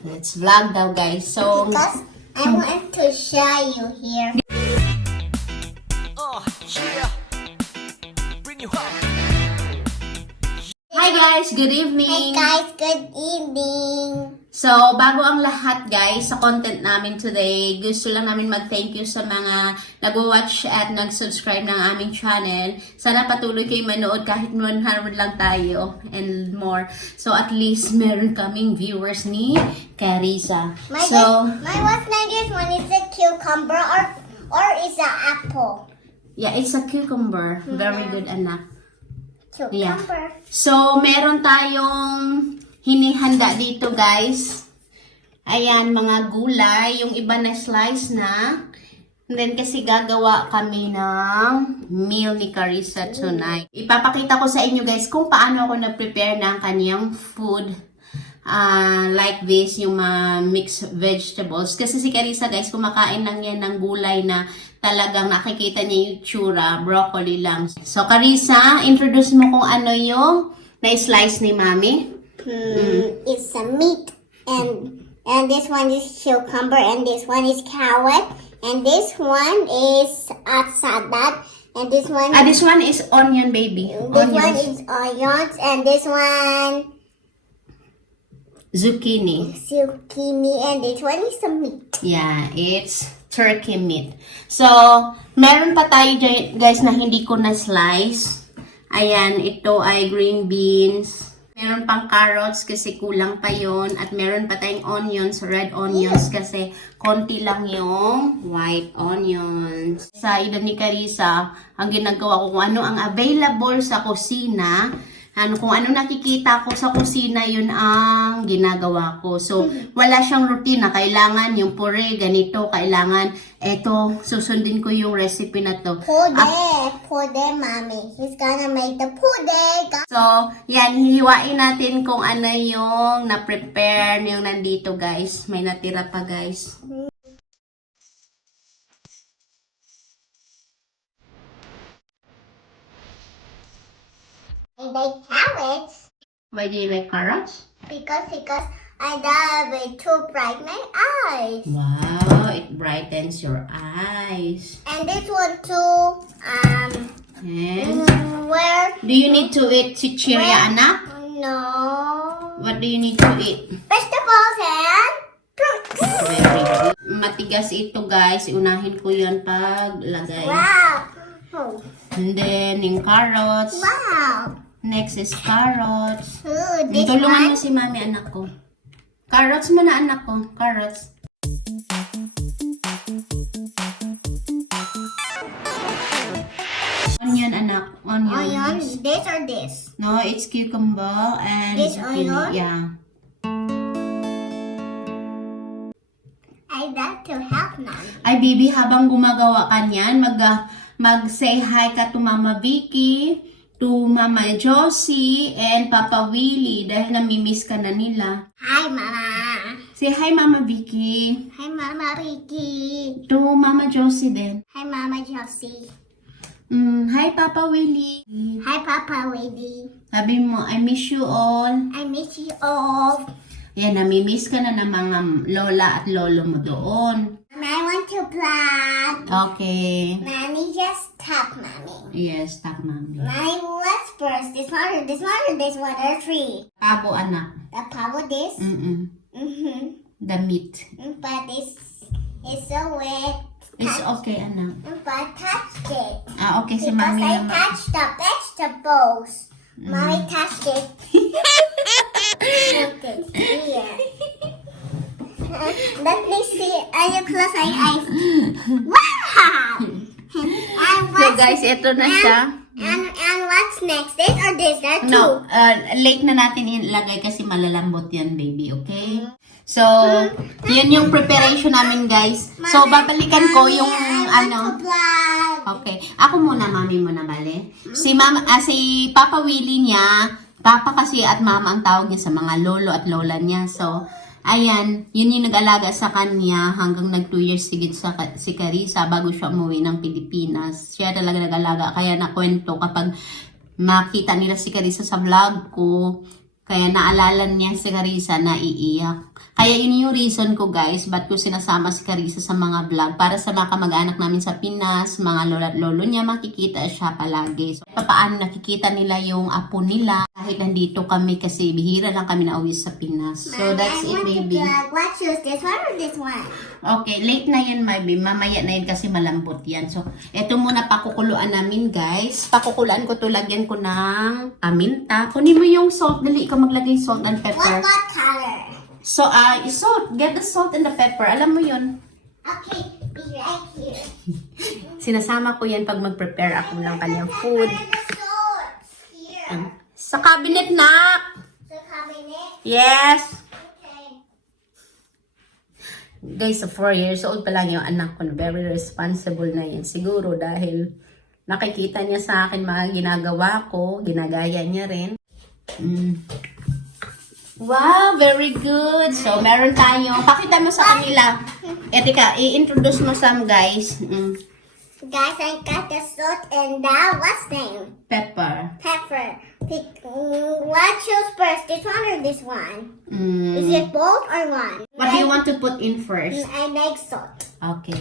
Let's vlog daw, guys. So, Because I want to show you here. Yeah. Bring you up. hi guys, good Hey evening. guys, good evening. So, bago ang lahat guys, sa content namin today, gusto lang namin mag-thank you sa mga nag-watch at nag-subscribe ng aming channel. Sana patuloy kayo manood kahit 100 lang tayo and more. So, at least meron kaming viewers ni Carissa. My what's like this one is a cucumber or is a apple. Yeah, it's a cucumber. Very good, anak. Cucumber. So, meron tayong hinihanda dito, guys. Ayan, mga gulay. Yung iba na slice na. And then, kasi gagawa kami ng meal ni Carissa tonight. Ipapakita ko sa inyo, guys, kung paano ako nag-prepare ng kanyang food. Like this, yung mixed vegetables. Kasi si Carissa, guys, kumakain lang yan ng gulay na talagang nakikita niya yung tsura, broccoli lang. So, Carissa, introduce mo kung ano yung na-slice ni Mami. It's a meat and this one is cucumber and this one is carrot and this one is salad and this one This one is onion, baby. this one is onions and this one Zucchini. zucchini and this one is a meat. Yeah, it's turkey meat. So, meron pa tayo dyan, guys, na hindi ko na-slice. Ayan, ito ay green beans. Meron pang carrots kasi kulang pa yon. At meron pa tayong onions, red onions kasi konti lang yung white onions. Sa edad ni Carissa, ang ginagawa ko kung ano ang available sa kusina, kung ano nakikita ko sa kusina, yun ang ginagawa ko. So, wala siyang routine na kailangan yung pure, ganito, kailangan eto, susundin ko yung recipe na to. Pude, mommy. He's gonna make the pude. So, yan, hihiwain natin kung ano yung na-prepare yung nandito, guys. May natira pa, guys. I like carrots Why do you like carrots? because I love it to bright my eyes. Wow, it brightens your eyes. And this one too. And Where? do you need to eat chichirya, anak? No. What do you need to eat? Vegetables and fruits. Very good. Matigas ito, guys. Unahin ko yan paglagay. Wow. Oh. And then, yung carrots. Wow. Next is carrots. Ooh, this Tulungan mo one. si mami, anak ko. Carrots muna, anak ko. Carrots. Onion, anak. Onion. Onion. This or this? No, it's cucumber and This zucchini. onion? Yeah. I like to help mommy. Ay, baby, habang gumagawa ka niyan, mag-say hi ka to Mama Vicky, to Mama Josie, and Papa Willie dahil namimiss ka na nila. Hi, Mama. Say hi, Mama Vicky. Hi, Mama Ricky. To Mama Josie din. Hi, Mama Josie. Hi, Papa Willie. Hi, Papa Lady. Sabi mo, I miss you all. I miss you all. Yan, namimiss ka na ng mga lola at lolo mo doon. I want to plant. Okay. Mommy, just tap, Mommy. Yes, tak, Mami. Mommy, let's first. This one, or this one, or this one, or three. Pabo, anak. The power this. The meat. But this is so wet. It's okay, anak. But touched it. Okay, si Because Mami I naman. touched the vegetables. Mommy touched it. Look at here. Let me see. Are you close? Wow! And So guys, ito na siya. And what's next? This or this? There are two. No, late na natin ilagay kasi malalambot yan, baby, okay? So, yun yung preparation namin, guys. So, babalikan ko yung ano. Okay. Ako muna, mami muna, bale. Si Papa Willie niya, Papa kasi at Mama ang tawag niya sa mga lolo at lola niya. So, ayan, yun yung nag-alaga sa kanya hanggang nag 2 years sigit si Carissa bago siya umuwi ng Pilipinas. Siya talaga nag-alaga. Kaya nakwento kapag makita nila si Carissa sa vlog ko, Kaya naalala niya si Carissa na iiyak. Kaya yun yung reason ko guys, ba't ko sinasama si Carissa sa mga vlog. Para sa mga kamag-anak namin sa Pinas, mga lolo at lolo niya, makikita siya palagi. So, paano nakikita nila yung apo nila kahit nandito kami kasi bihira lang kami na uwi sa Pinas. So, that's it, baby. What shoes? This one or this one? Okay, late na yan, baby. Mamaya na yan kasi malambot yan. So, eto muna pakukuluan namin, guys. Pakukuluan ko to, lagyan ko ng paminta. Kunin mo yung salt. Dali ka maglagay salt and pepper. What color? So, salt. Get the salt and the pepper. Alam mo yun. Okay, be right here. Sinasama ko yan pag mag-prepare ako ng kanyang food. Where are the swords? Here. Sa cabinet, nak! The cabinet. Yes! Okay. Guys, 4 years old pa lang yung anak ko. Very responsible na yan. Siguro dahil nakikita niya sa akin mga ginagawa ko. Ginagaya niya rin. Wow, very good. So, meron tayo. Pakita mo sa kanila. Etika, i-introduce mo some guys. Guys, I got the salt and the what's name? Pepper. Pepper. What shoes first? This one or this one? Is it both or one? What do you want to put in first? I like salt. Okay.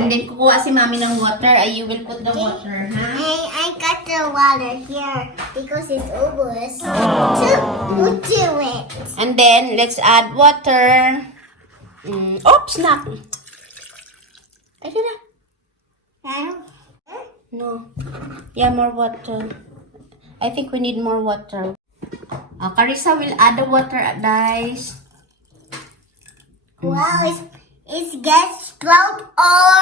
And then, kukuha si mami ng water. You will put the water, ha? I got the water here because it's almost to do it. And then, let's add water. Oops, snap. I did it. No. Yeah, more water. I think we need more water. Carissa will add the water, guys. Wow, it's gas float or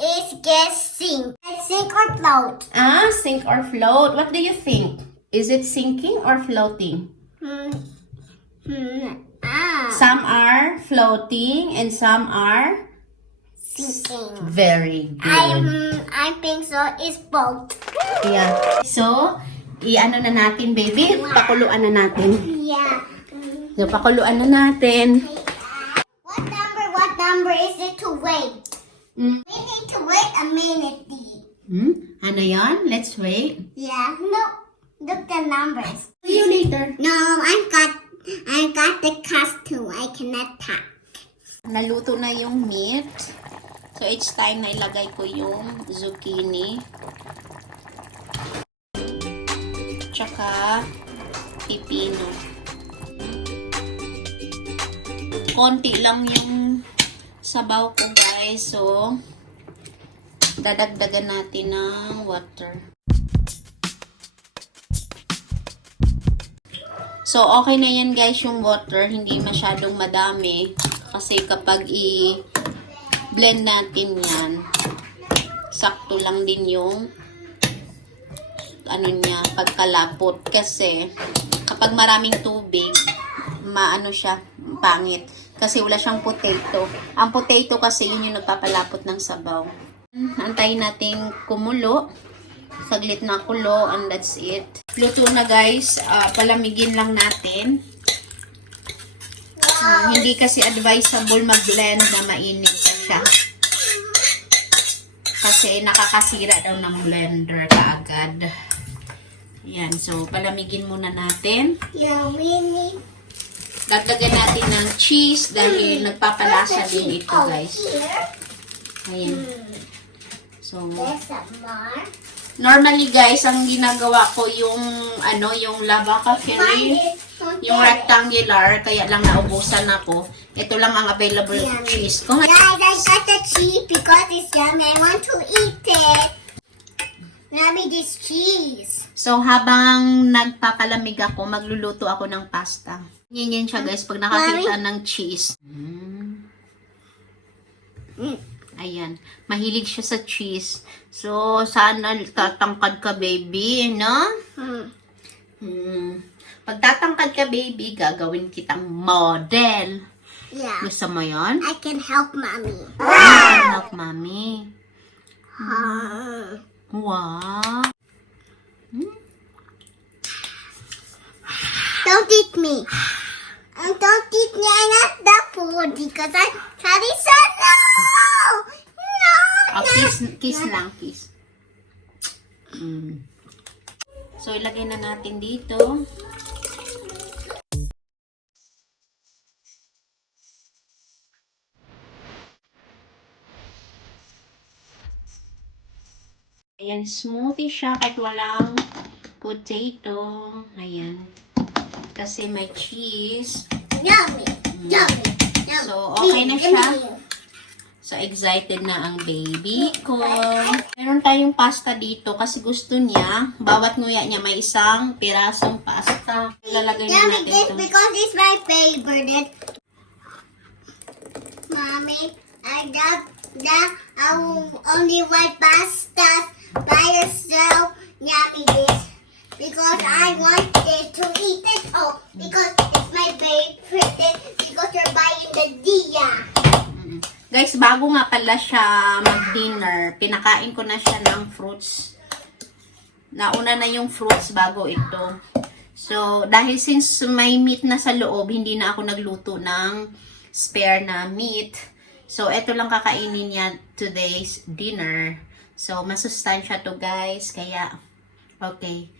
it's gas sink? Sink or float? Sink or float. What do you think? Is it sinking or floating? Some are floating and some are Sinking. very good. I think so. It's both. Yeah. So, i-ano na natin, baby? Pakuluan na natin. Yeah. So, pakuluan na natin. What number is it to wait? We need to wait a minute, Dee. Ano yan? Let's wait. Yeah. No. Look the numbers. See you later. No, I got the costume. I cannot pack. Naluto na yung meat. So, each time na ilagay ko yung zucchini. Tsaka pipino. Konti lang yung sabaw ko, guys. So, dadagdagan natin ng water. So, okay na yan, guys, yung water. Hindi masyadong madami. Kasi kapag i-blend natin yan, sakto lang din yung ano niya, pagkalapot. Kasi, kapag maraming tubig, maano siya, pangit. Kasi wala siyang potato. Ang potato kasi yun yung nagpapalapot ng sabaw. Antayin natin kumulo. Saglit na kulo and that's it. Luto na, guys. Palamigin lang natin. Hindi kasi advisable mag-blend na mainit pa siya. Kasi nakakasira daw ng blender kaagad. Yan. So, palamigin muna natin. Yeah, we need. Dagdagan natin ng cheese dahil nagpapalasa din ito, guys. Ayan. So, There's some more. normally, guys, ang ginagawa ko yung yung lava curry, yung rectangular, kaya lang naubusan ako. Ito lang ang available cheese ko. Guys, I got the cheese because it's yummy. I want to eat it. Mommy, this cheese. So, habang nagpapalamig ako, magluluto ako ng pasta. Ganyan siya, guys, pag nakakita ng cheese. Ayan. Mahilig siya sa cheese. So, sana tatangkad ka, baby, no? Pag tatangkad ka, baby, gagawin kitang model. Yeah. Gusto mo yon? I can help mommy. Help, mommy. Wow. Don't eat me. Don't eat me. I'm not that poor. food because I Daddy said no. No. Oh, kiss lang, kiss. So, ilagay na natin dito. Ayan, smoothie siya kahit walang potato. Ayan. Kasi may cheese. Yummy. Yummy. Yummy. So, okay na siya. So, excited na ang baby ko. Meron tayong pasta dito kasi gusto niya, bawat nguya niya may isang pirasong pasta. Lalagay na Yummy natin this ito. because it's my favorite. Mommy, I love that I will only white pasta by yourself. Yummy this because I wanted to eat it all because it's my favorite because you're buying the dia. Guys, bago nga pala siya mag-dinner, pinakain ko na siya ng fruits. Nauna na yung fruits bago ito. So, dahil since may meat na sa loob, hindi na ako nagluto ng spare na meat. So, ito lang kakainin niya today's dinner. So, masustansya to guys. Kaya, okay.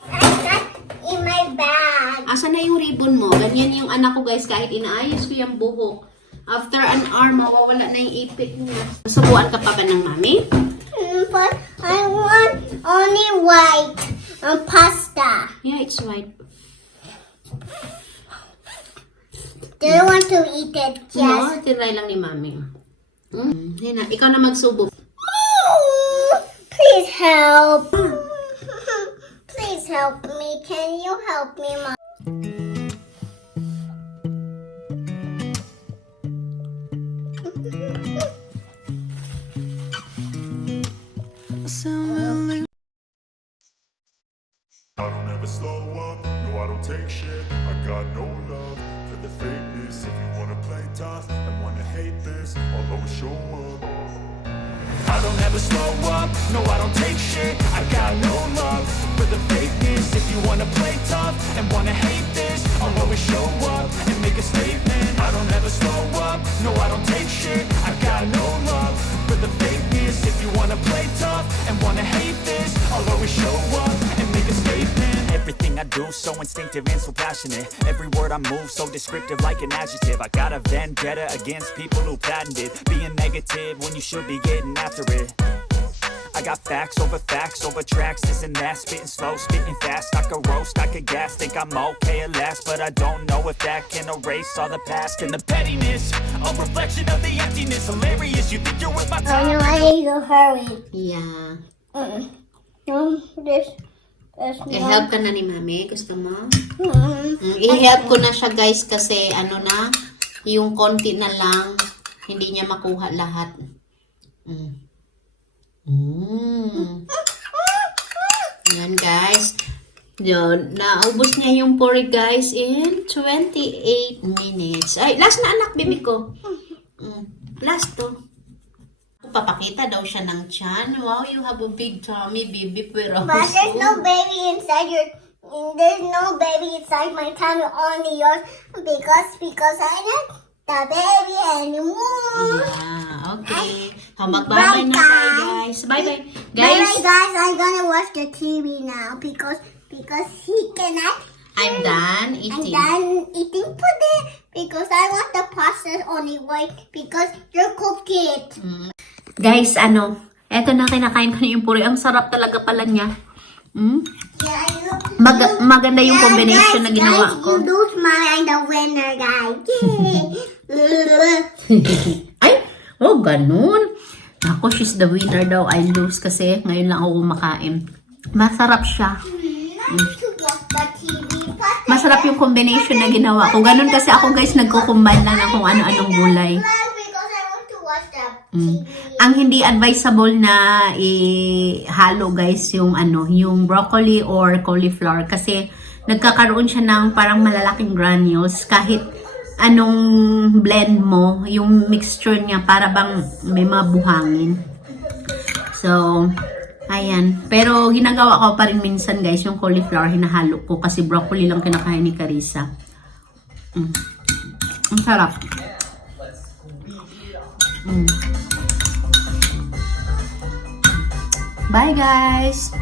I got in my bag. Asa na yung ribbon mo? Ganyan yung anak ko guys, kahit inaayos ko yung buhok. After an hour, mawawala na yung ipit niya. Subuan ka pa ba ng mami? But I want only white pasta. Yeah, it's right. Do you want to eat it? No, Yes. tinry lang ni mami. Hina, ikaw na magsubo. Please help. Please help me. Can you help me, Mom? I don't ever slow up, no I don't take shit. I got no love for the fakeness. If you wanna play tough and wanna hate this, I'll always show up. I don't ever slow up, no I don't take shit. I got no love for the fakeness. If you wanna play tough and wanna hate this, I'll always show up and make a statement. I don't ever slow up, no I don't take shit. I got no love for the fakeness. If you wanna play tough and wanna hate this, I'll always show up and make a statement. Everything I do so instinctive and so passionate. Every word I move so descriptive like an adjective. I got a vendetta against people who patented being negative when you should be getting after it. I got facts over tracks, this and that. Spitting slow, spitting fast. I could roast, I could gas. Think I'm okay at last, but I don't know if that can erase all the past. And the pettiness, a reflection of the emptiness. Hilarious, you think you're worth my Oh, time. no, I need to hurry. Yeah. No, this I-help ka na ni mami. Gusto mo? Mm. I-help ko na siya guys kasi ano na, yung konti na lang, hindi niya makuha lahat. Yan guys. Yun, naubos niya yung porridge guys in 28 minutes. Ay, last na anak, baby ko. Last to. Papakita daw siya ng tiyan. Wow, you have a big tummy, baby. Pero But there's no baby inside there's no baby inside my tummy, only yours because I like the baby anymore. Yeah, okay. Magbabay na tayo, guys. Bye-bye. Bye Guys, guys, I'm gonna watch the TV now because he cannot. I'm done I'm eating. done eating pudding because I want the pasta only white because you cook it. Guys, eto na kinakain ko na yung puri. Ang sarap talaga pala niya. Yeah, Maganda yung combination na ginawa ko. You lose my the winner, guys. Ay, oh, ganun. Ako, she's the winner daw. I lose kasi ngayon lang ako kumakain. Masarap siya. Not to watch the TV, but Masarap yung combination na ginawa ko. Ganun kasi ako, guys, nagko-combine lang ng kung ano-anong gulay. because I want to watch the TV. Ang hindi advisable na ihalo guys yung broccoli or cauliflower kasi nagkakaroon siya ng parang malalaking granules kahit anong blend mo, yung mixture niya para bang may mga buhangin. So, ayan. Pero ginagawa ko pa rin minsan guys yung cauliflower hinahalo ko kasi broccoli lang kinakain ni Carissa. Ang sarap. Bye guys!